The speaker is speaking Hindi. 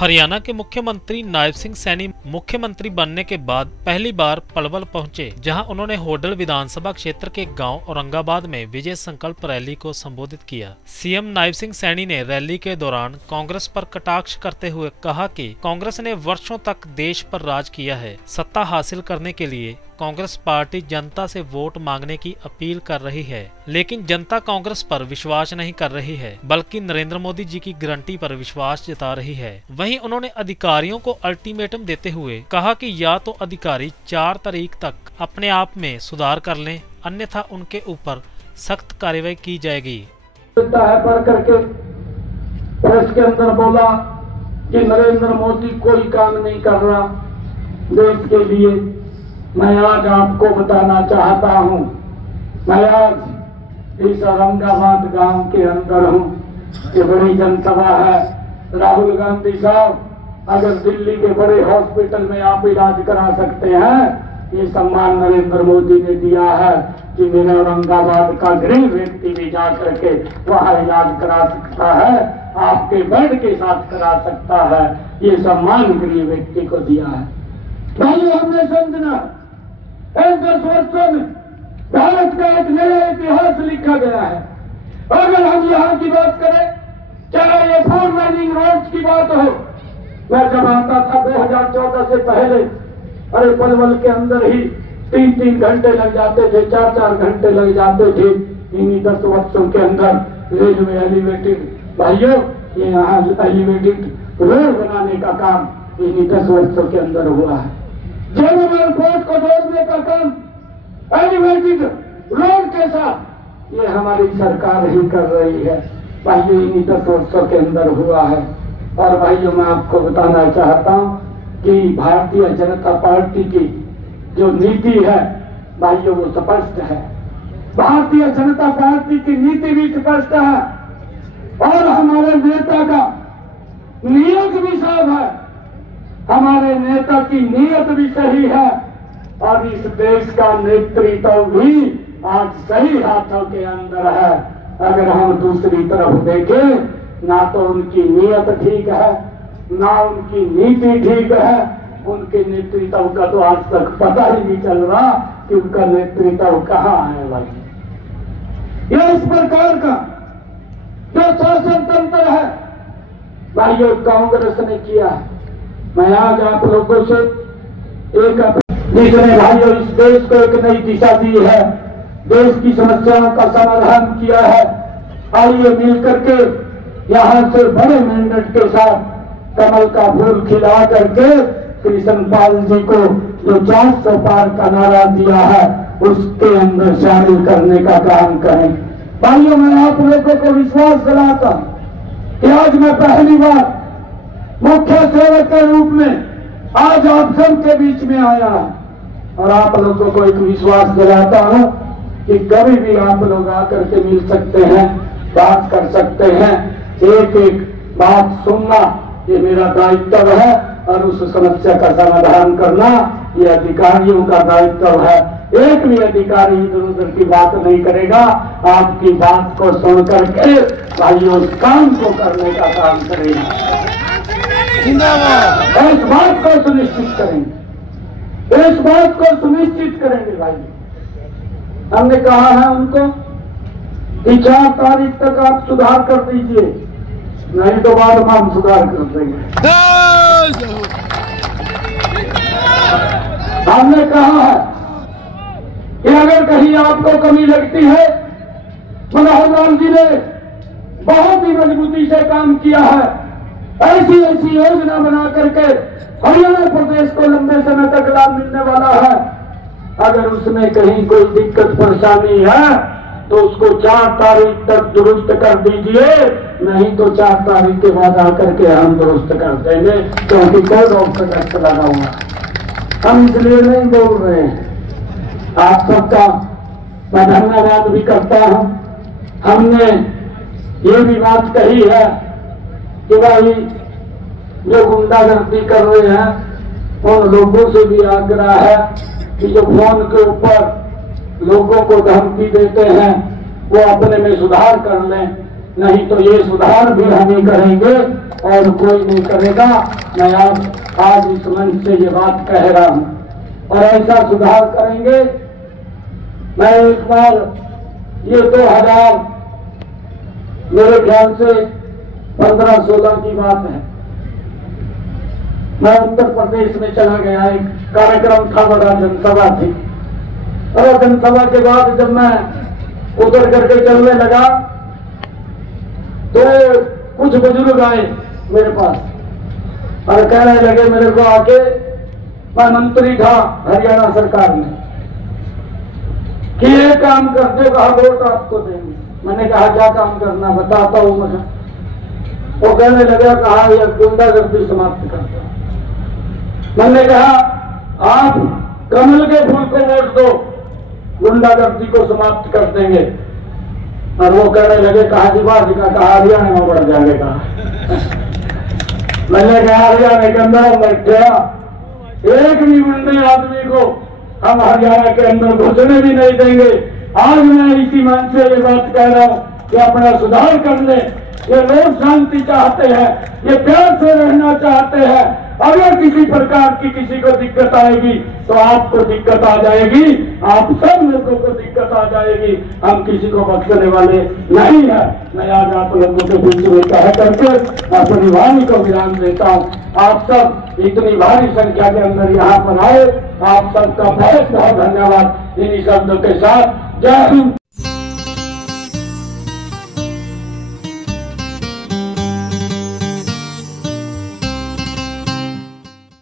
हरियाणा के मुख्यमंत्री नायब सिंह सैनी मुख्यमंत्री बनने के बाद पहली बार पलवल पहुंचे, जहां उन्होंने होडल विधानसभा क्षेत्र के गांव औरंगाबाद में विजय संकल्प रैली को संबोधित किया। सीएम नायब सिंह सैनी ने रैली के दौरान कांग्रेस पर कटाक्ष करते हुए कहा कि कांग्रेस ने वर्षों तक देश पर राज किया है। सत्ता हासिल करने के लिए कांग्रेस पार्टी जनता से वोट मांगने की अपील कर रही है, लेकिन जनता कांग्रेस पर विश्वास नहीं कर रही है, बल्कि नरेंद्र मोदी जी की गारंटी पर विश्वास जता रही है। वहीं उन्होंने अधिकारियों को अल्टीमेटम देते हुए कहा कि या तो अधिकारी 4 तारीख तक अपने आप में सुधार कर लें, अन्यथा उनके ऊपर सख्त कार्रवाई की जाएगी। पढ़ करके प्रेस के अंदर बोला कि नरेंद्र मोदी कोई काम नहीं कर रहा देश के लिए। मैं आज आपको बताना चाहता हूं, मैं आज इस औरंगाबाद गांव के अंदर हूं। ये बड़ी जनसभा है। राहुल गांधी साहब, अगर दिल्ली के बड़े हॉस्पिटल में आप इलाज करा सकते हैं, ये सम्मान नरेंद्र मोदी ने दिया है कि मेरे औरंगाबाद का गरीब व्यक्ति भी जा करके वहाँ इलाज करा सकता है, आपके बेड के साथ करा सकता है। ये सम्मान गरीब व्यक्ति को दिया है। भाई हमने समझना 10 वर्षों में भारत का एक नया इतिहास लिखा गया है। अगर हम यहाँ की बात करें, चाहे ये 4 लाइनिंग रोड्स की बात हो, मैं जब आता था 2014 से पहले, अरे पलवल के अंदर ही 3-3 घंटे लग जाते थे, 4-4 घंटे लग जाते थे। इन्हीं 10 वर्षों के अंदर रेलवे एलिवेटेड, भाइयों ये यहाँ एलिवेटेड रोड बनाने का काम इन्हीं 10 वर्षों के अंदर हुआ है। जनरल एयरपोर्ट को जोड़ने का काम एलिवेटेड रोड के साथ ये हमारी सरकार ही कर रही है। भाइयों इन्हीं 10 वर्षों के अंदर हुआ है। और भाइयों मैं आपको बताना चाहता हूँ कि भारतीय जनता पार्टी की जो नीति है भाइयों वो स्पष्ट है। भारतीय जनता पार्टी की नीति भी स्पष्ट है और हमारे नेता का नियत भी साफ है। हमारे नेता की नीयत भी सही है और इस देश का नेतृत्व भी आज सही हाथों के अंदर है। अगर हम दूसरी तरफ देखें, ना तो उनकी नीयत ठीक है, ना उनकी नीति ठीक है। उनके नेतृत्व का तो आज तक पता ही नहीं चल रहा कि उनका नेतृत्व कहाँ है। भाई ये इस प्रकार का जो शासन तंत्र है भाइयों कांग्रेस ने किया है। मैं आज आप लोगों से एक जिसने भाइयों इस देश को एक नई दिशा दी है, देश की समस्याओं का समाधान किया है। आइए मिल करके यहाँ से बड़े मैंडेट के साथ कमल का फूल खिला करके कृष्ण पाल जी को जो 400 पार का नारा दिया है उसके अंदर शामिल करने का काम करें। भाइयों मैं आप लोगों को विश्वास दिलाता हूं कि आज मैं पहली बार मुख्य सेवक के रूप में आज आप सबके बीच में आया और आप लोगों को एक विश्वास दिलाता हूं कि कभी भी आप लोग आकर के मिल सकते हैं, बात कर सकते हैं। एक एक बात सुनना ये मेरा दायित्व है और उस समस्या का समाधान करना ये अधिकारियों का दायित्व है। एक भी अधिकारी इधर उधर की बात नहीं करेगा, आपकी बात को सुन करके भाइयों उस काम को करने का काम करेगा। इस बात को सुनिश्चित करेंगे, इस बात को सुनिश्चित करेंगे। भाई हमने कहा है उनको कि 4 तारीख तक आप सुधार कर दीजिए, नहीं तो बाद में हम सुधार कर देंगे। हमने कहा है कि अगर कहीं आपको कमी लगती है, मनोहर लाल जी ने बहुत ही मजबूती से काम किया है। ऐसी योजना बना करके हरियाणा प्रदेश को लंबे समय तक लाभ मिलने वाला है। अगर उसमें कहीं कोई दिक्कत परेशानी है तो उसको 4 तारीख तक दुरुस्त कर दीजिए, नहीं तो 4 तारीख के बाद आकर के हम दुरुस्त कर देंगे, क्योंकि कोड ऑफ कंडक्ट लगा हुआ। हम इसलिए नहीं बोल रहे हैं। आप सबका मैं धन्यवाद भी करता हूं। हमने ये भी बात कही है कि भाई जो गुंडागर्दी कर रहे हैं उन लोगों से भी आग्रह है कि जो फोन के ऊपर लोगों को धमकी देते हैं वो अपने में सुधार कर लें, नहीं तो ये सुधार भी हम ही करेंगे और कोई नहीं करेगा। मैं आज इस मंच से ये बात कह रहा हूं और ऐसा सुधार करेंगे। मैं एक बार ये 2000 मेरे ख्याल से 15-16 की बात है, मैं उत्तर प्रदेश में चला गया। एक कार्यक्रम था, बड़ा जनसभा थी और जनसभा के बाद जब मैं उतर करके चलने लगा तो कुछ बुजुर्ग आए मेरे पास और कहने लगे मेरे को आके, मैं मंत्री था हरियाणा सरकार में, कि ये काम करते हो, कहा वोट आपको देंगे। मैंने कहा क्या काम करना बताता हूं मुझे। वो कहने लगा, कहा यह गुंडागर्दी समाप्त करता। मैंने कहा आप कमल के फूल को वोट दो, गुंडागर्दी को समाप्त कर देंगे। और वो कहने लगे, कहा जी का, कहा हरियाणा में बढ़ जाएंगे। कहा मैंने कहा हरियाणा के अंदर बैठ गया, एक भी गुंडे आदमी को हम हरियाणा के अंदर घुसने भी नहीं देंगे। आज मैं इसी मंच से ये बात कह रहा हूं कि अपना सुधार कर ले। ये लोग शांति चाहते हैं, ये प्यार से रहना चाहते हैं। अगर किसी प्रकार की किसी को दिक्कत आएगी तो आपको दिक्कत आ जाएगी, आप सब लोगों को दिक्कत आ जाएगी। हम किसी को बख्शने वाले नहीं है। मैं आज आप लोगों के बीच में कह करके अपनी वाणी को विराम देता हूँ। आप सब इतनी भारी संख्या के अंदर यहाँ पर आए, आप सबका बहुत बहुत धन्यवाद। इन्हीं शब्दों के साथ जय हिंद।